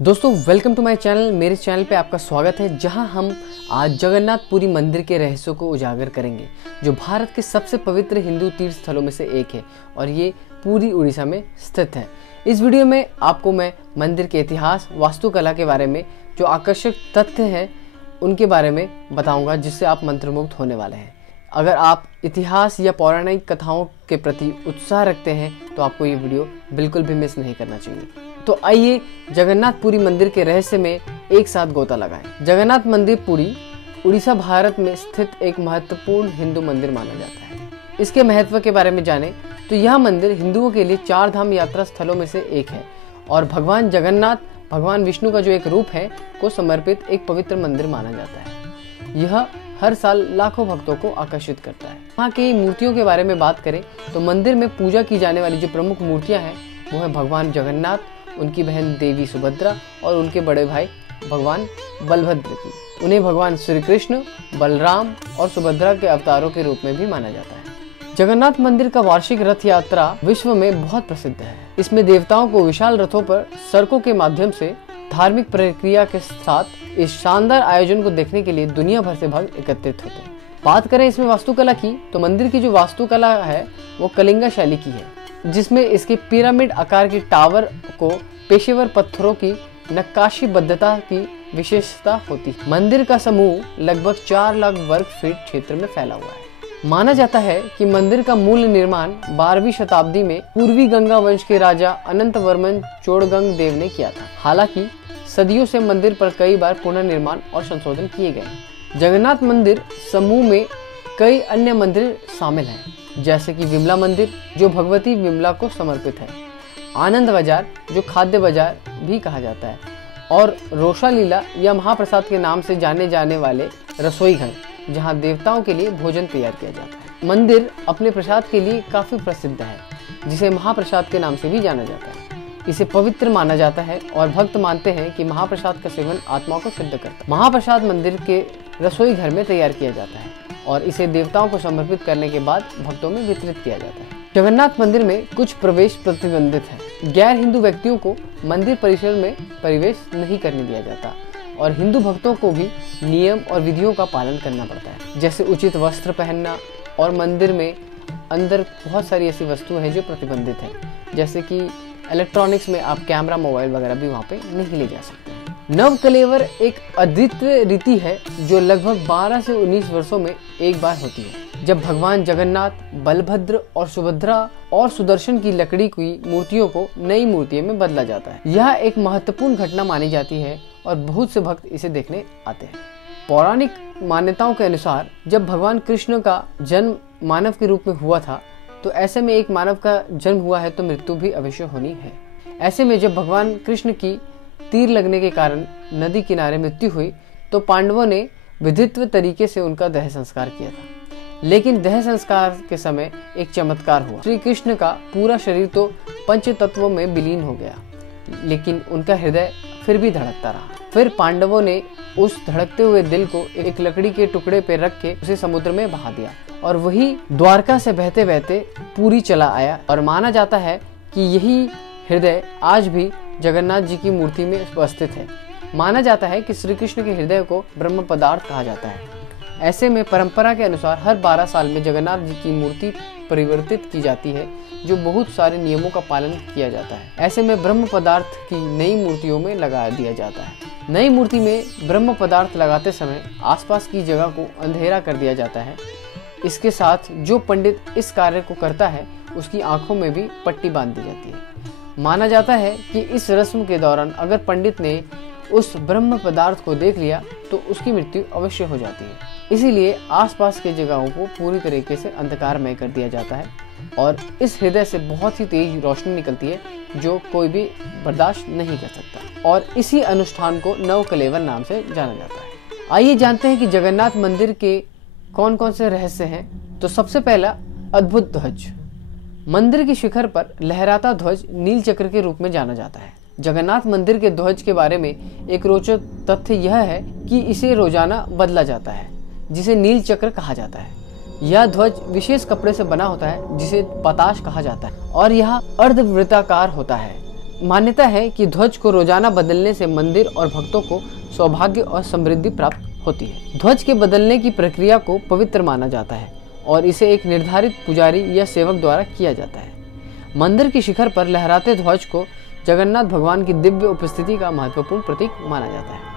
दोस्तों welcome to my channel. मेरे channel पे आपका स्वागत है, जहां हम आज जगन्नाथपुरी मंदिर के रहस्यों को उजागर करेंगे, जो भारत के सबसे पवित्र हिंदू तीर्थ स्थलों में से एक है और ये पूरी उड़ीसा में स्थित है। इस वीडियो में आपको मैं मंदिर के इतिहास, वास्तुकला के बारे में जो आकर्षक तथ्य हैं उनके बारे में बताऊंगा, जिससे आप मंत्रमुग्ध होने वाले हैं। अगर आप इतिहास या पौराणिक कथाओं के प्रति उत्साह रखते हैं तो आपको ये वीडियो बिल्कुल भी मिस नहीं करना चाहिए। तो आइए जगन्नाथपुरी मंदिर के रहस्य में एक साथ गोता लगाएं। जगन्नाथ मंदिर पुरी उड़ीसा भारत में स्थित एक महत्वपूर्ण हिंदू मंदिर माना जाता है। इसके महत्व के बारे में जानें तो यह मंदिर हिंदुओं के लिए 4 धाम यात्रा स्थलों में से एक है और भगवान जगन्नाथ, भगवान विष्णु का जो एक रूप है को समर्पित एक पवित्र मंदिर माना जाता है। यह हर साल लाखों भक्तों को आकर्षित करता है। यहाँ की मूर्तियों के बारे में बात करें तो मंदिर में पूजा की जाने वाली जो प्रमुख मूर्तियां हैं वो है भगवान जगन्नाथ, उनकी बहन देवी सुभद्रा और उनके बड़े भाई भगवान बलभद्र की। उन्हें भगवान श्री कृष्ण, बलराम और सुभद्रा के अवतारों के रूप में भी माना जाता है। जगन्नाथ मंदिर का वार्षिक रथ यात्रा विश्व में बहुत प्रसिद्ध है। इसमें देवताओं को विशाल रथों पर सड़कों के माध्यम से धार्मिक प्रक्रिया के साथ इस शानदार आयोजन को देखने के लिए दुनिया भर से भक्त एकत्रित होते हैं। बात करें इसमें वास्तुकला की तो मंदिर की जो वास्तुकला है वो कलिंगा शैली की है, जिसमें इसके पिरामिड आकार की टावर को पेशेवर पत्थरों की नक्काशीबद्धता की विशेषता होती है। मंदिर का समूह लगभग 4 लाख वर्ग फीट क्षेत्र में फैला हुआ है। माना जाता है कि मंदिर का मूल निर्माण 12वीं शताब्दी में पूर्वी गंगा वंश के राजा अनंत वर्मन चोड़गंग देव ने किया था। हालांकि सदियों से मंदिर पर कई बार पुनर्निर्माण और संशोधन किए गए। जगन्नाथ मंदिर समूह में कई अन्य मंदिर शामिल हैं, जैसे कि विमला मंदिर जो भगवती विमला को समर्पित है, आनंद बाजार जो खाद्य बाजार भी कहा जाता है, और रोषा लीला या महाप्रसाद के नाम से जाने जाने वाले रसोई घर, जहां देवताओं के लिए भोजन तैयार किया जाता है। मंदिर अपने प्रसाद के लिए काफी प्रसिद्ध है, जिसे महाप्रसाद के नाम से भी जाना जाता है। इसे पवित्र माना जाता है और भक्त मानते हैं कि महाप्रसाद का सेवन आत्मा को शुद्ध करता है। महाप्रसाद मंदिर के रसोई घर में तैयार किया जाता है और इसे देवताओं को समर्पित करने के बाद भक्तों में वितरित किया जाता है। जगन्नाथ मंदिर में कुछ प्रवेश प्रतिबंधित है। गैर हिंदू व्यक्तियों को मंदिर परिसर में प्रवेश नहीं करने दिया जाता और हिंदू भक्तों को भी नियम और विधियों का पालन करना पड़ता है, जैसे उचित वस्त्र पहनना, और मंदिर में अंदर बहुत सारी ऐसी वस्तुएं हैं जो प्रतिबंधित है, जैसे कि इलेक्ट्रॉनिक्स में आप कैमरा, मोबाइल वगैरह भी वहाँ पे नहीं ले जा सकते। नव कलेवर एक अद्वितीय रीति है जो लगभग 12 से 19 वर्षों में एक बार होती है, जब भगवान जगन्नाथ, बलभद्र और सुभद्रा और सुदर्शन की लकड़ी की मूर्तियों को नई मूर्तियों में बदला जाता है। यह एक महत्वपूर्ण घटना मानी जाती है और बहुत से भक्त इसे देखने आते हैं। पौराणिक मान्यताओं के अनुसार जब भगवान कृष्ण का जन्म मानव के रूप में हुआ था, तो ऐसे में एक मानव का जन्म हुआ है तो मृत्यु भी अवश्य होनी है। ऐसे में जब भगवान कृष्ण की तीर लगने के कारण नदी किनारे मृत्यु हुई तो पांडवों ने विधित्व तरीके से उनका देह संस्कार किया था। लेकिन देह संस्कार के समय एक चमत्कार हुआ। श्री कृष्ण का पूरा शरीर तो पंच तत्वों में विलीन हो गया, लेकिन उनका हृदय फिर भी धड़कता रहा। फिर पांडवों ने उस धड़कते हुए दिल को एक लकड़ी के टुकड़े पे रख के उसे समुद्र में बहा दिया और वही द्वारका से बहते बहते पूरी चला आया। और माना जाता है कि यही हृदय आज भी जगन्नाथ जी की मूर्ति में उपस्थित है। माना जाता है कि श्री कृष्ण के हृदय को ब्रह्म पदार्थ कहा जाता है। ऐसे में परंपरा के अनुसार हर 12 साल में जगन्नाथ जी की मूर्ति परिवर्तित की जाती है, जो बहुत सारे नियमों का पालन किया जाता है। ऐसे में ब्रह्म पदार्थ की नई मूर्तियों में लगा दिया जाता है। नई मूर्ति में ब्रह्म पदार्थ लगाते समय आसपास की जगह को अंधेरा कर दिया जाता है। इसके साथ जो पंडित इस कार्य को करता है उसकी आंखों में भी पट्टी बांध दी जाती है। माना जाता है कि इस रस्म के दौरान अगर पंडित ने उस ब्रह्म पदार्थ को देख लिया तो उसकी मृत्यु अवश्य हो जाती है। इसीलिए आसपास की जगहों को पूरी तरीके से अंधकारमय कर दिया जाता है और इस हृदय से बहुत ही तेज रोशनी निकलती है जो कोई भी बर्दाश्त नहीं कर सकता, और इसी अनुष्ठान को नव कलेवर नाम से जाना जाता है। आइए जानते हैं कि जगन्नाथ मंदिर के कौन कौन से रहस्य हैं। तो सबसे पहला, अद्भुत ध्वज। मंदिर की शिखर पर लहराता ध्वज नील चक्र के रूप में जाना जाता है। जगन्नाथ मंदिर के ध्वज के बारे में एक रोचक तथ्य यह है कि इसे रोजाना बदला जाता है, जिसे नील चक्र कहा जाता है। यह ध्वज विशेष कपड़े से बना होता है जिसे पताश कहा जाता है और यह अर्धवृत्ताकार होता है। मान्यता है कि ध्वज को रोजाना बदलने से मंदिर और भक्तों को सौभाग्य और समृद्धि प्राप्त होती है। ध्वज के बदलने की प्रक्रिया को पवित्र माना जाता है और इसे एक निर्धारित पुजारी या सेवक द्वारा किया जाता है। मंदिर के शिखर पर लहराते ध्वज को जगन्नाथ भगवान की दिव्य उपस्थिति का महत्वपूर्ण प्रतीक माना जाता है।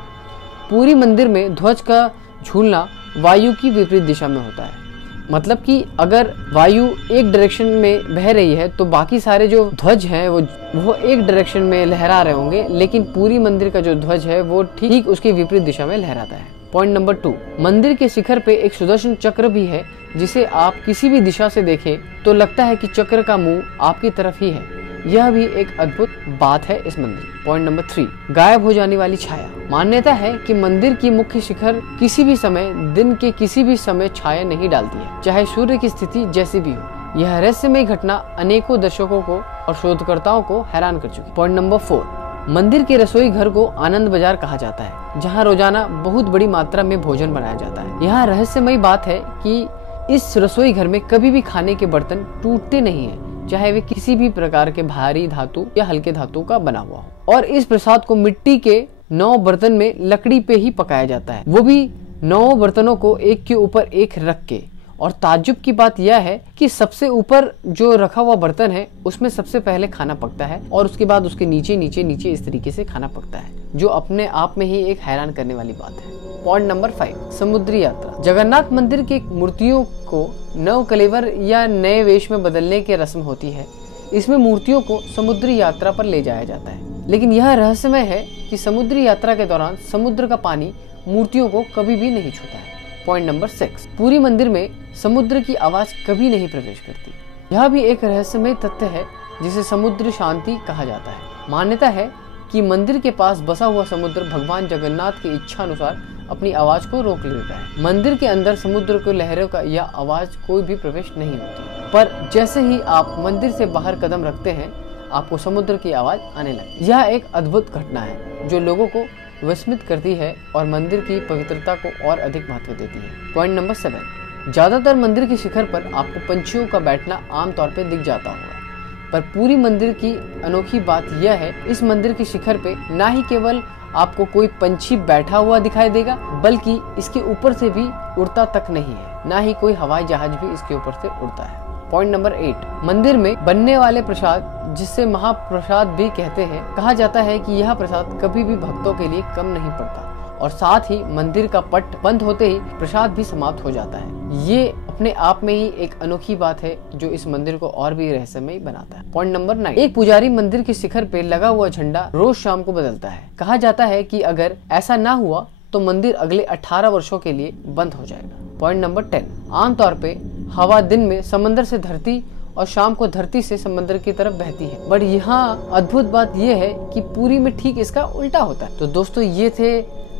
पूरी मंदिर में ध्वज का झूलना वायु की विपरीत दिशा में होता है। मतलब कि अगर वायु एक डायरेक्शन में बह रही है तो बाकी सारे जो ध्वज हैं वो एक डायरेक्शन में लहरा रहे होंगे, लेकिन पूरी मंदिर का जो ध्वज है वो ठीक उसकी विपरीत दिशा में लहराता है। पॉइंट नंबर 2, मंदिर के शिखर पे एक सुदर्शन चक्र भी है, जिसे आप किसी भी दिशा से देखें तो लगता है कि चक्र का मुंह आपकी तरफ ही है। यह भी एक अद्भुत बात है इस मंदिर। पॉइंट नंबर 3, गायब हो जाने वाली छाया। मान्यता है कि मंदिर की मुख्य शिखर किसी भी समय दिन के किसी भी समय छाया नहीं डालती है, चाहे सूर्य की स्थिति जैसी भी हो। यह रहस्यमय घटना अनेकों दर्शकों को और शोधकर्ताओं को हैरान कर चुकी। पॉइंट नंबर 4, मंदिर के रसोई घर को आनंद बाजार कहा जाता है, जहाँ रोजाना बहुत बड़ी मात्रा में भोजन बनाया जाता है। यहाँ रहस्यमय बात है कि इस रसोई घर में कभी भी खाने के बर्तन टूटते नहीं है, चाहे वे किसी भी प्रकार के भारी धातु या हल्के धातु का बना हुआ हो। और इस प्रसाद को मिट्टी के 9 बर्तन में लकड़ी पे ही पकाया जाता है, वो भी 9 बर्तनों को एक के ऊपर एक रख के। और ताज्जुब की बात यह है कि सबसे ऊपर जो रखा हुआ बर्तन है उसमें सबसे पहले खाना पकता है और उसके बाद उसके नीचे नीचे नीचे इस तरीके से खाना पकता है, जो अपने आप में ही एक हैरान करने वाली बात है। पॉइंट नंबर 5, समुद्री यात्रा। जगन्नाथ मंदिर की मूर्तियों को नव कलेवर या नए वेश में बदलने की रस्म होती है। इसमें मूर्तियों को समुद्री यात्रा पर ले जाया जाता है, लेकिन यह रहस्यमय है कि समुद्री यात्रा के दौरान समुद्र का पानी मूर्तियों को कभी भी नहीं छूता है। पॉइंट नंबर 6, पूरी मंदिर में समुद्र की आवाज कभी नहीं प्रवेश करती। यह भी एक रहस्यमय तथ्य है जिसे समुद्र शांति कहा जाता है। मान्यता है कि मंदिर के पास बसा हुआ समुद्र भगवान जगन्नाथ की इच्छा अनुसार अपनी आवाज को रोक लेता है। मंदिर के अंदर समुद्र को लहरों का या आवाज कोई भी प्रवेश नहीं होती, पर जैसे ही आप मंदिर से बाहर कदम रखते हैं आपको समुद्र की आवाज आने लगती है। यह एक अद्भुत घटना है जो लोगों को विस्मित करती है और मंदिर की पवित्रता को और अधिक महत्व देती है। पॉइंट नंबर 7, ज्यादातर मंदिर के शिखर पर आपको पंछियों का बैठना आमतौर पर दिख जाता होगा, पर पूरी मंदिर की अनोखी बात यह है, इस मंदिर के शिखर पे ना ही केवल आपको कोई पंछी बैठा हुआ दिखाई देगा, बल्कि इसके ऊपर से भी उड़ता तक नहीं है, ना ही कोई हवाई जहाज भी इसके ऊपर से उड़ता है। पॉइंट नंबर 8, मंदिर में बनने वाले प्रसाद, जिसे महाप्रसाद भी कहते हैं, कहा जाता है कि यह प्रसाद कभी भी भक्तों के लिए कम नहीं पड़ता और साथ ही मंदिर का पट बंद होते ही प्रसाद भी समाप्त हो जाता है। ये अपने आप में ही एक अनोखी बात है जो इस मंदिर को और भी रहस्यमय बनाता है। पॉइंट नंबर 9, एक पुजारी मंदिर के शिखर पे लगा हुआ झंडा रोज शाम को बदलता है। कहा जाता है कि अगर ऐसा ना हुआ तो मंदिर अगले 18 वर्षों के लिए बंद हो जाएगा। पॉइंट नंबर 10, आमतौर पे हवा दिन में समंदर से धरती और शाम को धरती से समंदर की तरफ बहती है, बट यहाँ अद्भुत बात यह है कि पूरी में ठीक इसका उल्टा होता है। तो दोस्तों ये थे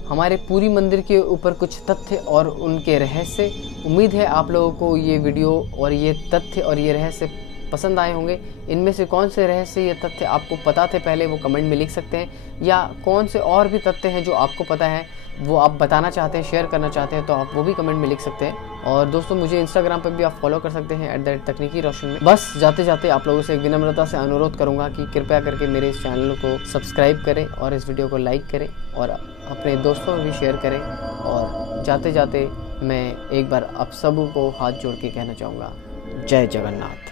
हमारे पूरी मंदिर के ऊपर कुछ तथ्य और उनके रहस्य। उम्मीद है आप लोगों को ये वीडियो और ये तथ्य और ये रहस्य पसंद आए होंगे। इनमें से कौन से रहस्य या तथ्य आपको पता थे पहले वो कमेंट में लिख सकते हैं, या कौन से और भी तथ्य हैं जो आपको पता है वो आप बताना चाहते हैं, शेयर करना चाहते हैं, तो आप वो भी कमेंट में लिख सकते हैं। और दोस्तों मुझे इंस्टाग्राम पर भी आप फॉलो कर सकते हैं @तकनीकी रोशन में। बस जाते जाते आप लोगों से एक विनम्रता से अनुरोध करूंगा कि कृपया करके मेरे इस चैनल को सब्सक्राइब करें और इस वीडियो को लाइक करें और अपने दोस्तों में भी शेयर करें। और जाते जाते मैं एक बार आप सबको हाथ जोड़ के कहना चाहूँगा, जय जगन्नाथ।